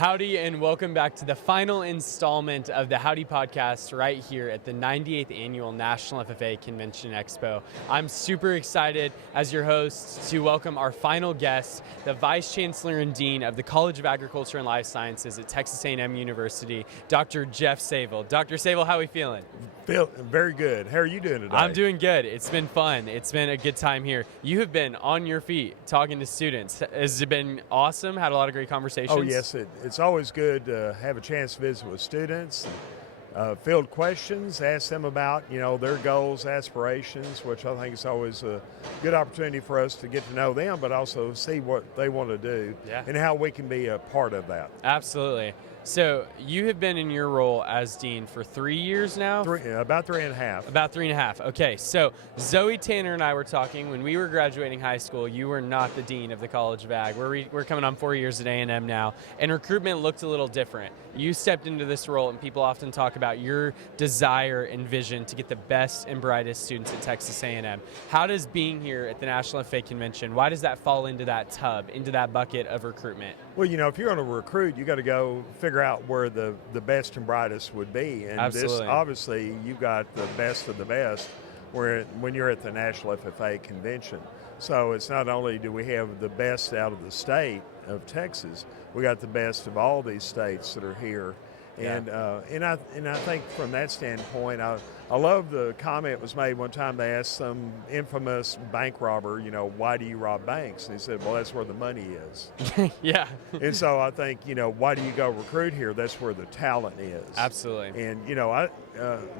Howdy, and welcome back to the final installment of the Howdy Podcast right here at the 98th Annual National FFA Convention Expo. I'm super excited as your host to welcome our final guest, the Vice Chancellor and Dean of the College of Agriculture and Life Sciences at Texas A&M University, Dr. Jeff Savell. Dr. Savell, how are we feeling? Feel very good. How are you doing today? I'm doing good. It's been fun. It's been a good time here. You have been on your feet talking to students. Has it been awesome? Had a lot of great conversations? Oh, yes. It's always good to have a chance to visit with students, field questions, ask them about, their goals, aspirations, which I think is always a good opportunity for us to get to know them, but also see what they want to do and how we can be a part of that. Absolutely. So you have been in your role as dean for 3 years now? About 3.5. About 3.5. Okay, so Zoe Tanner and I were talking when we were graduating high school. You were not the dean of the College of Ag. We're coming on 4 years at A&M now, and recruitment looked a little different. You stepped into this role, and people often talk about your desire and vision to get the best and brightest students at Texas A&M. How does being here at the National FFA Convention, why does that fall into that tub, into that bucket of recruitment? Well, if you're going to recruit, you got to go figure out where the best and brightest would be. And Absolutely. This, obviously, you got the best of the best when you're at the National FFA Convention. So it's not only do we have the best out of the state of Texas, we got the best of all these states that are here. And I think from that standpoint, I love the comment was made one time. They asked some infamous bank robber, why do you rob banks? And he said, well, that's where the money is. Yeah. And so I think, why do you go recruit here? That's where the talent is. Absolutely. And,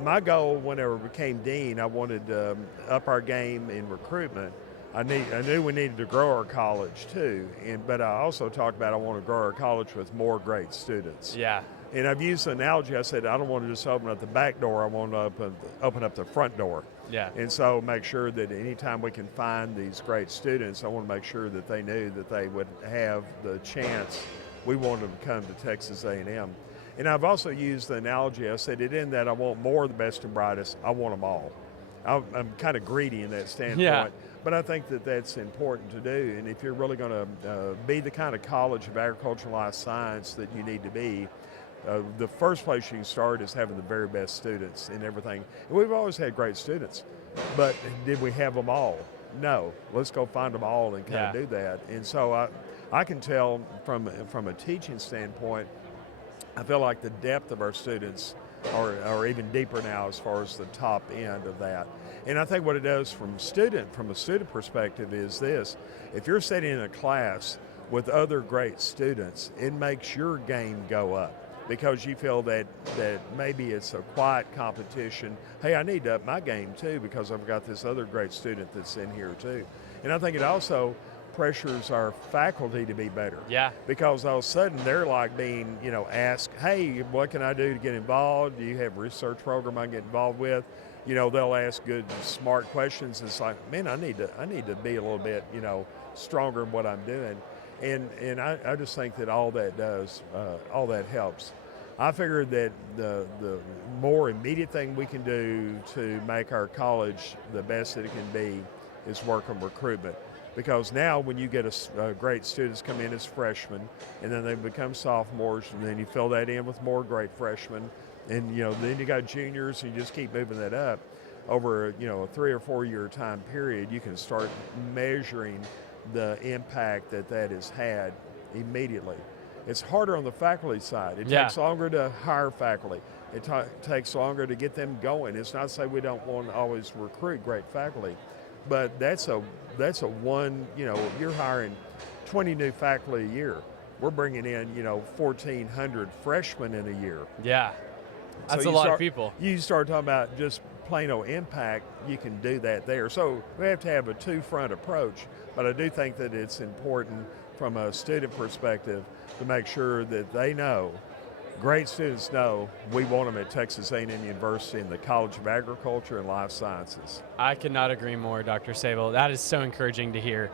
my goal whenever I became dean, I wanted to up our game in recruitment. I knew we needed to grow our college too, but I also talked about I want to grow our college with more great students. Yeah. And I've used the analogy, I said, I don't want to just open up the back door, I want to open up the front door. Yeah. And so make sure that anytime we can find these great students, I want to make sure that they knew that they would have the chance. We want them to come to Texas A&M. And I've also used the analogy, I said, it isn't that I want more of the best and brightest, I want them all. I'm kind of greedy in that standpoint, but I think that that's important to do. And if you're really going to be the kind of College of Agriculture and Life Science that you need to be, the first place you can start is having the very best students in everything. And we've always had great students, but did we have them all? No. Let's go find them all and kind of do that. And so I can tell from a teaching standpoint, I feel like the depth of our students are even deeper now as far as the top end of that. And I think what it does from a student perspective is this: if you're sitting in a class with other great students, it makes your game go up because you feel that maybe it's a quiet competition. Hey, I need to up my game too because I've got this other great student that's in here too. And I think it also pressures our faculty to be better. Yeah. Because all of a sudden they're like being, asked, hey, what can I do to get involved? Do you have a research program I can get involved with? They'll ask good, smart questions. It's like, man, I need to be a little bit, stronger in what I'm doing. And I just think that all that does, all that helps. I figured that the more immediate thing we can do to make our college the best that it can be is work on recruitment. Because now when you get great students come in as freshmen and then they become sophomores and then you fill that in with more great freshmen and then you got juniors and you just keep moving that up over a 3 or 4 year time period, you can start measuring the impact that has had immediately. It's harder on the faculty side. It takes longer to hire faculty. It takes longer to get them going. It's not to say we don't want to always recruit great faculty, but that's a one, you're hiring 20 new faculty a year. We're bringing in, 1,400 freshmen in a year. Yeah, that's a lot of people. You start talking about just plain old impact, you can do that there. So we have to have a two-front approach, but I do think that it's important from a student perspective to make sure that they know, great students know, we want them at Texas A&M University and the College of Agriculture and Life Sciences. I could not agree more, Dr. Savell. That is so encouraging to hear.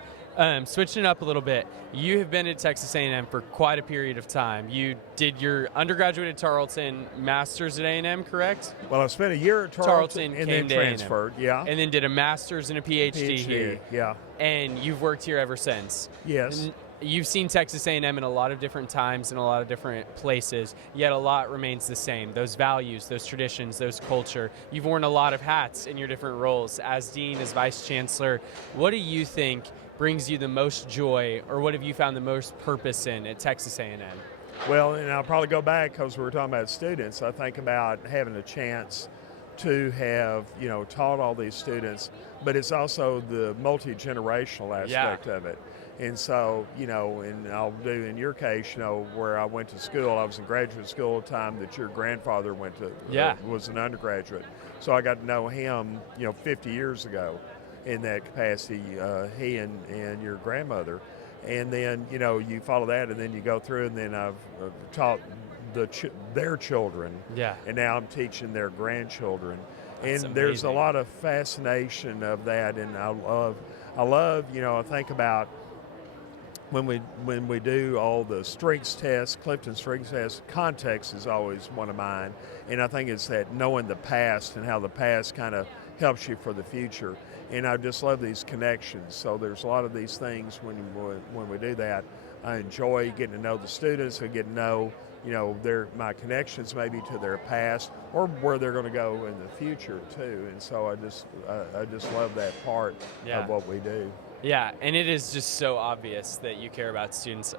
Switching it up a little bit, you have been at Texas A&M for quite a period of time. You did your undergraduate at Tarleton, master's at A&M, correct? Well, I spent a year at Tarleton and then transferred, And then did a master's and a PhD here. Yeah. And you've worked here ever since. Yes. you've seen Texas A&M in a lot of different times in a lot of different places, yet a lot remains the same. Those values, those traditions, those culture. You've worn a lot of hats in your different roles. As Dean, as Vice Chancellor, what do you think brings you the most joy, or what have you found the most purpose in at Texas A&M? Well, and I'll probably go back because we were talking about students. I think about having a chance to have, taught all these students, but it's also the multi-generational aspect of it. And so, and I'll do in your case, where I went to school, I was in graduate school at the time that your grandfather went to, was an undergraduate. So I got to know him, 50 years ago in that capacity, he and your grandmother. And then, you follow that, and then you go through, and then I've taught their children. Yeah. And now I'm teaching their grandchildren. That's and amazing. There's a lot of fascination of that, and I love, I think about when we do all the strengths tests, Clifton strengths tests, context is always one of mine. And I think it's that knowing the past and how the past kind of helps you for the future. And I just love these connections. So there's a lot of these things when we do that. I enjoy getting to know the students and getting to know, my connections maybe to their past or where they're going to go in the future too. And so I just love that part of what we do. Yeah, and it is just so obvious that you care about students.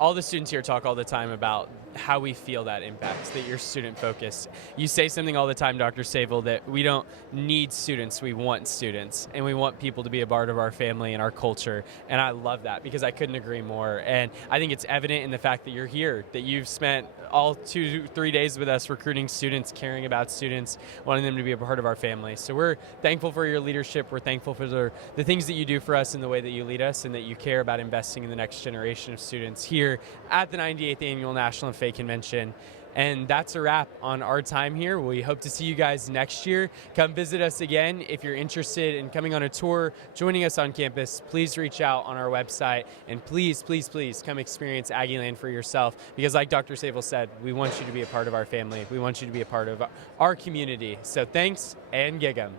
All the students here talk all the time about how we feel that impact, that you're student focused. You say something all the time, Dr. Savell, that we don't need students, we want students, and we want people to be a part of our family and our culture. And I love that because I couldn't agree more. And I think it's evident in the fact that you're here, that you've spent all 2-3 days with us recruiting students, caring about students, wanting them to be a part of our family. So we're thankful for your leadership. We're thankful for the things that you do for us and the way that you lead us, and that you care about investing in the next generation of students here at the 98th Annual National FFA Convention. And that's a wrap on our time here. We hope to see you guys next year. Come visit us again. If you're interested in coming on a tour, joining us on campus, please reach out on our website. And please, please, please come experience Aggieland for yourself. Because like Dr. Savell said, we want you to be a part of our family. We want you to be a part of our community. So thanks, and gig 'em.